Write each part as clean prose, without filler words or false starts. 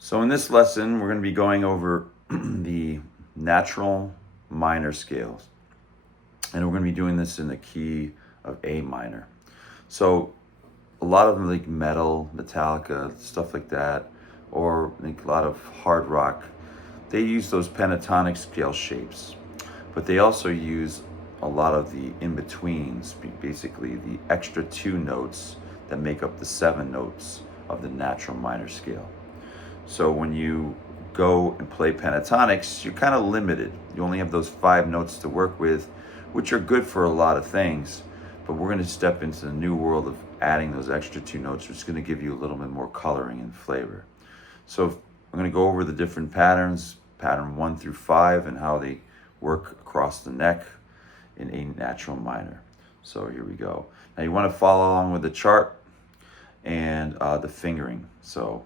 So in this lesson, we're going to be going over the natural minor scales. And we're going to be doing this in the key of A minor. So a lot of them like metal, Metallica, stuff like that, or like a lot of hard rock, they use those pentatonic scale shapes. But they also use a lot of the in-betweens, basically the extra 2 notes that make up the 7 notes of the natural minor scale. So when you go and play pentatonics, you're kind of limited. You only have those 5 notes to work with, which are good for a lot of things. But we're going to step into the new world of adding those extra 2 notes, which is going to give you a little bit more coloring and flavor. So I'm going to go over the different patterns, pattern 1 through 5, and how they work across the neck in A natural minor. So here we go. Now you want to follow along with the chart and the fingering. So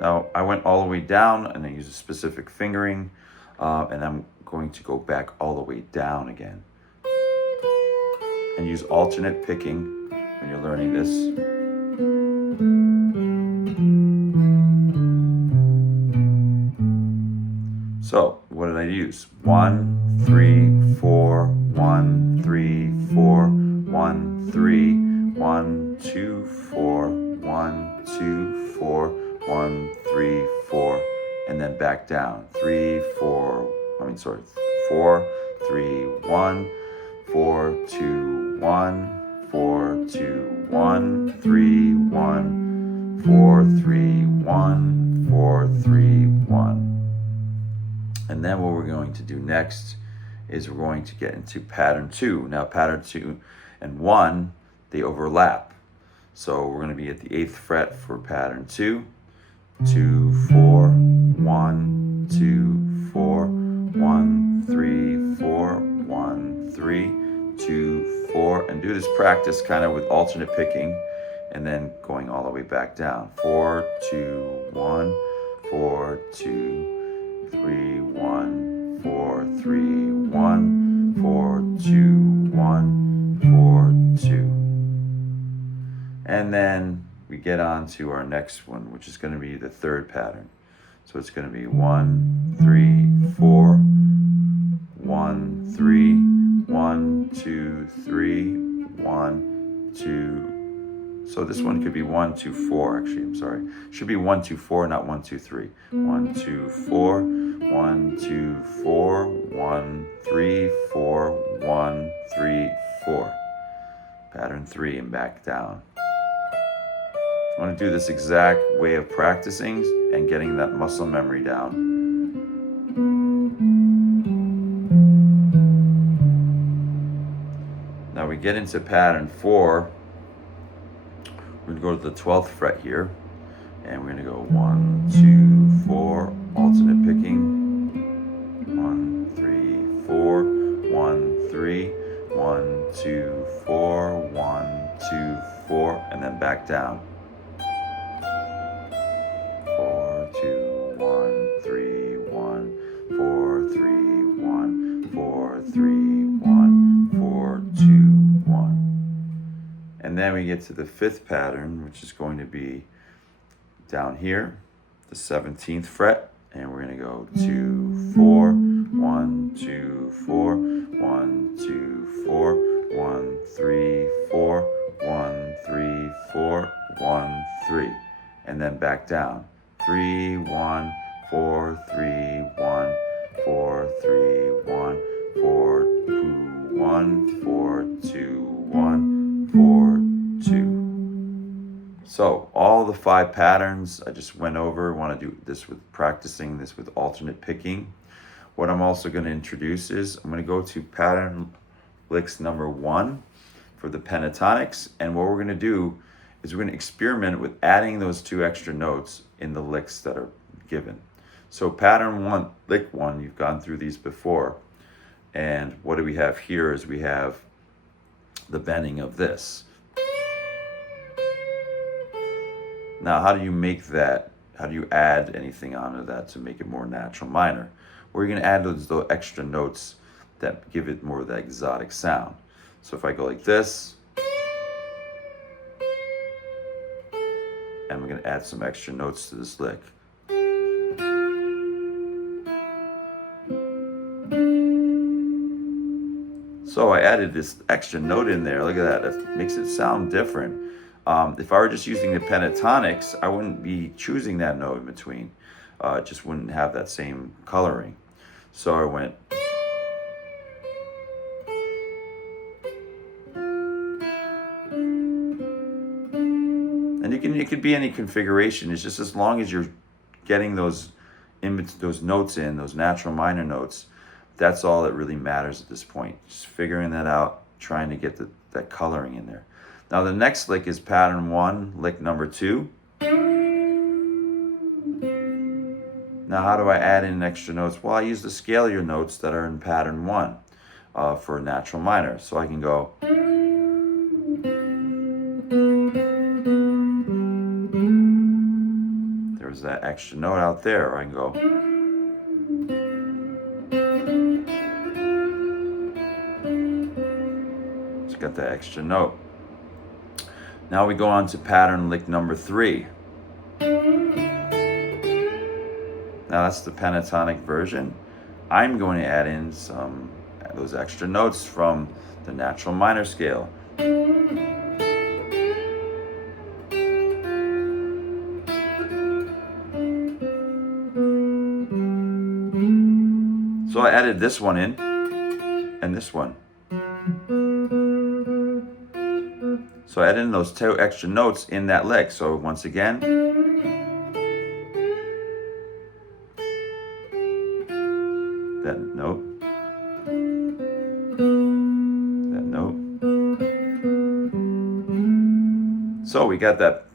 now I went all the way down and I use a specific fingering, and I'm going to go back all the way down again. And use alternate picking when you're learning this. So what did I use? 1, 3, 4, 1, 3, 4, 1, 3, 1, 2, 4, 1, 2, 4, 1, 3, 4, and then back down. 3, 4, 4, 3, 1, 4, 2, 1, 4, 2, 1, 3, 1, 4, 3, 1, 4, 3, 1. And then what we're going to do next is we're going to get into pattern 2. Now pattern 2 and 1, they overlap. So we're going to be at the 8th fret for pattern 2. 2, 4, 1, 2, 4, 1, 3, 4, 1, 3, 2, 4. And do this practice kind of with alternate picking and then going all the way back down. 4, 2, 1, 4, 2, 3, 1, 4, 3, 1, 4, 2, 1, 4, 2. And then we get on to our next one, which is going to be the 3rd pattern. So it's going to be 1, 3, 4, 1, 3, 1, 2, 3, 1, 2. So this one could be 1, 2, 4, actually, I'm sorry. Should be 1, 2, 4, not 1, 2, 3. 1, 2, 4, 1, 2, 4, 1, 3, 4, 1, 3, 4. Pattern 3 and back down. I want to do this exact way of practicing and getting that muscle memory down. Now we get into pattern 4. We're going to go to the 12th fret here, and we're going to go 1, 2, 4, alternate picking. 1, 3, 4, 1, 3, 1, 2, 4, 1, 2, 4, and then back down. 4, 2, 1, 3, 1, 4, 3, 1, 4, 3, 1, 4, 2, 1. And then we get to the 5th pattern, which is going to be down here, the 17th fret, and we're going to go 2, 4, 1, 2, 4, 1, 2, 4, 1, 3, 4, 1, 3, 4, 1, 3, and then back down. 3, 1, 4, 3, 1, 4, 3, 1, 4, 2, 1, 4, 2, 1, 4, 2. So all the 5 patterns I just went over. I want to do this with practicing this with alternate picking. What I'm also going to introduce is I'm going to go to pattern licks number 1 for the pentatonics. And what we're going to do is we're going to experiment with adding those 2 extra notes in the licks that are given. So pattern 1, lick 1, you've gone through these before. And what do we have here is we have the bending of this. Now, how do you make that? How do you add anything onto that to make it more natural minor? or you're gonna add those extra notes that give it more of that exotic sound. So if I go like this, and we're gonna add some extra notes to this lick. So I added this extra note in there. Look at that. It makes it sound different. If I were just using the pentatonics, I wouldn't be choosing that note in between. It just wouldn't have that same coloring. So I went. And it could be any configuration. It's just as long as you're getting those notes in, those natural minor notes. That's all that really matters at this point. Just figuring that out, trying to get that coloring in there. Now the next lick is pattern 1, lick number 2. Now how do I add in extra notes? Well, I use the scalar notes that are in pattern 1 for natural minor. So I can go. There's that extra note out there. Or I can go. Got that extra note. Now we go on to pattern lick number 3. Now that's the pentatonic version. I'm going to add in those extra notes from the natural minor scale. So I added this one in and this one. So I add in those 2 extra notes in that lick. So once again, that note, that note. So we got that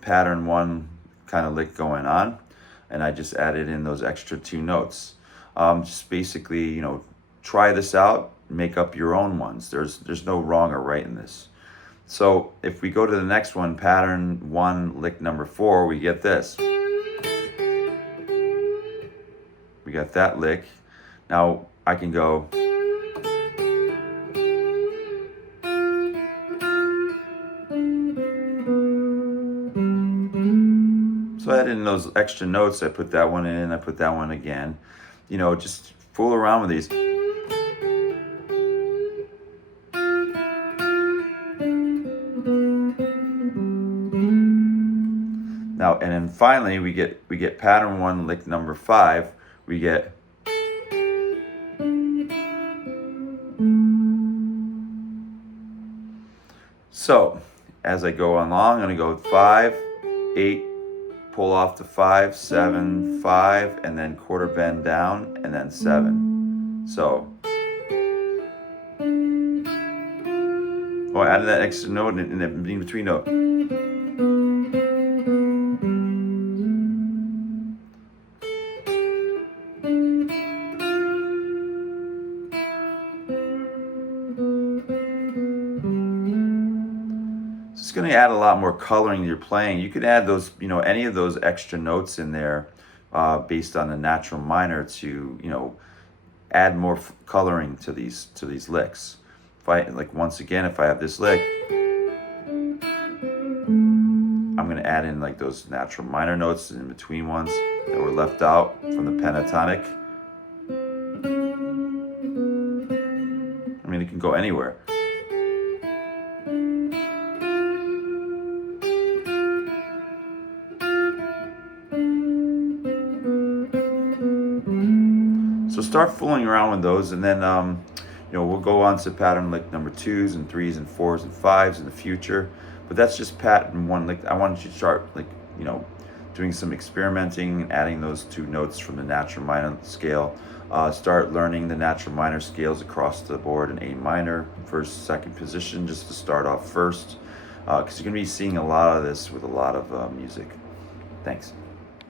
pattern 1 kind of lick going on, and I just added in those extra 2 notes. Just basically, try this out, make up your own ones. There's no wrong or right in this. So if we go to the next one, pattern 1, lick number 4, we get this. We got that lick. Now I can go. So I add in those extra notes. I put that one in, I put that one again. Just fool around with these. Now, and then finally we get pattern 1, lick number 5. We get. So as I go along, I'm going to go 5, 8, pull off to 5, 7, 5, and then quarter bend down, and then 7. So. Oh, I added that extra note in between note. It's going to add a lot more coloring to your playing. You could add those, any of those extra notes in there based on the natural minor to, add more coloring to these licks. If I once again, if I have this lick, I'm going to add in those natural minor notes in between ones that were left out from the pentatonic. I mean, it can go anywhere. So start fooling around with those, and then we'll go on to pattern lick number 2s and 3s and 4s and 5s in the future. But that's just pattern 1 lick. I wanted you to start doing some experimenting and adding those 2 notes from the natural minor scale. Start learning the natural minor scales across the board in A minor, first, second position, just to start off first, because you're going to be seeing a lot of this with a lot of music. Thanks.